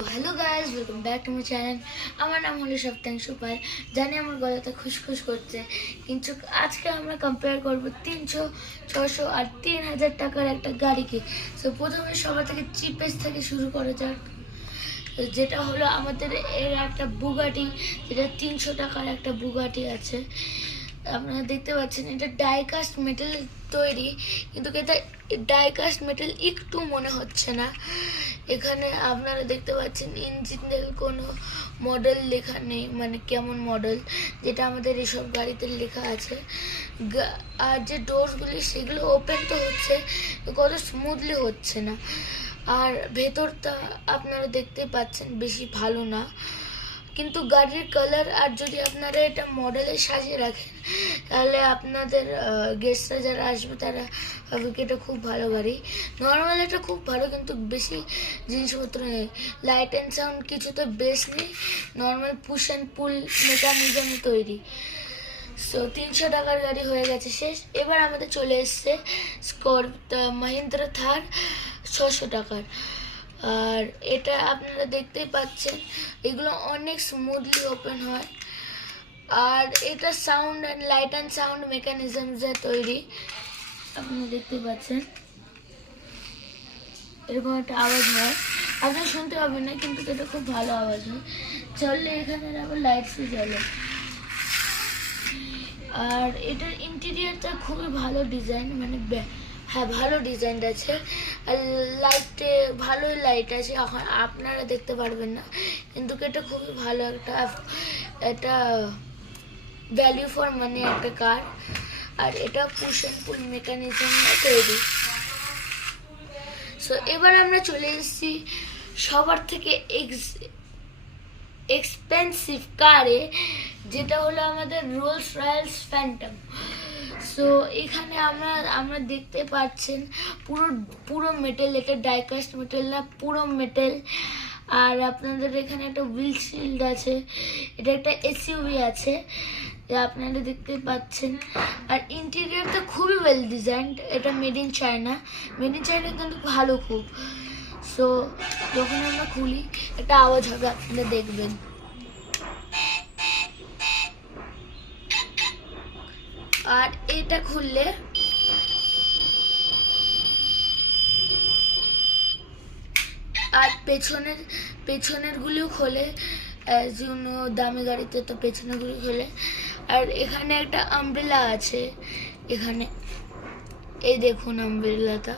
Hello guys, welcome back to my channel. আমার নাম হলো সপ্তাংশু পাল। জানি আমার গলাটা খুশখুশ করছে, কিন্তু আজকে আমরা কম্পেয়ার করব 300, 600 আর 3000 টাকার একটা গাড়িকে। সো প্রথমে সবার থেকে চিপেস্ট থেকে শুরু করা যাক, যেটা হলো আমাদের এর একটা বুগাটি, যেটা 300 টাকার একটা বুগাটি আছে। আপনারা দেখতে পাচ্ছেন এটা ডাইকাস্ট মেটাল তৈরি, কিন্তু এটা ডাইকাস্ট মেটাল একটু মনে হচ্ছে না। এখানে আপনারা দেখতে পাচ্ছেন ইঞ্জিনের কোনো মডেল লেখা নেই, মানে কেমন মডেল, যেটা আমাদের এসব গাড়িতে লেখা আছে। আর যে ডোরসগুলি সেগুলো ওপেন তো হচ্ছে, কত স্মুথলি হচ্ছে না। আর ভেতরটা আপনারা দেখতে পাচ্ছেন বেশি ভালো না, কিন্তু গাড়ির কালার আর যদি আপনারা এটা মডেলে সাজিয়ে রাখেন, তাহলে আপনাদের গেস্টরা যারা আসবে তারা ভাবে কি এটা খুব ভালো গাড়ি। নর্মাল এটা খুব ভালো, কিন্তু বেশি জিনিসপত্র নেই, লাইট অ্যান্ড সাউন্ড কিছুতে বেশ নেই, নর্মাল পুশ অ্যান্ড পুল মেকানিজমে তৈরি। সো 300 টাকার গাড়ি হয়ে গেছে শেষ। এবার আমাদের চলে এসছে মাহিন্দ্রা থার 600 টাকার। আর এটা আপনারা দেখতেই পাচ্ছেন, এগুলো অনেক স্মুথলি ওপেন হয়। আর এটা sound and light and sound মেকানিজমসে তৈরি, আপনারা দেখতে পাচ্ছেন এরকম একটা আওয়াজ হয়। আপনারা শুনতে পাবেন না, কিন্তু এটা খুব ভালো আওয়াজ হয়। চললে এখানে আবার লাইটসই জ্বলে। আর এটার ইন্টেরিয়ারটা খুবই ভালো ডিজাইন, মানে হ্যাঁ ভালো ডিজাইন আছে। আর লাইটে ভালোই লাইট আছে, এখন আপনারা দেখতে পারবেন না, কিন্তু এটা খুবই ভালো এটা ভ্যালু ফর মানি একটা কার। আর এটা পুশ অ্যান্ড পুল মেকানিজম তৈরি। সো এবার আমরা চলে এসেছি সবার থেকে এক্সপেন্সিভ কারে, যেটা হলো আমাদের রোলস রয়েলস ফ্যান্টম। সো এখানে আমরা দেখতে পাচ্ছেন পুরো মেটেল, এটা ডাইকাস্ট মেটেল না, পুরো মেটেল। আর আপনাদের এখানে একটা হুইল শিল্ড আছে, এটা একটা এসইউভি আছে, যা আপনারা দেখতে পাচ্ছেন। আর ইন্টেরিয়রটা খুবই ওয়েল ডিজাইনড, এটা made in China. Made in China কিন্তু ভালো খুব। সো যখন আমরা খুলি একটা আওয়াজ হবে, আপনারা দেখবেন। আর এটা খুললে আর পেছনের গুলিও খোলে, দামি গাড়িতে তো পেছনের গুলি খোলে। আর এখানে একটা আমব্রেলা আছে, এখানে এই দেখুন আমব্রেলাটা,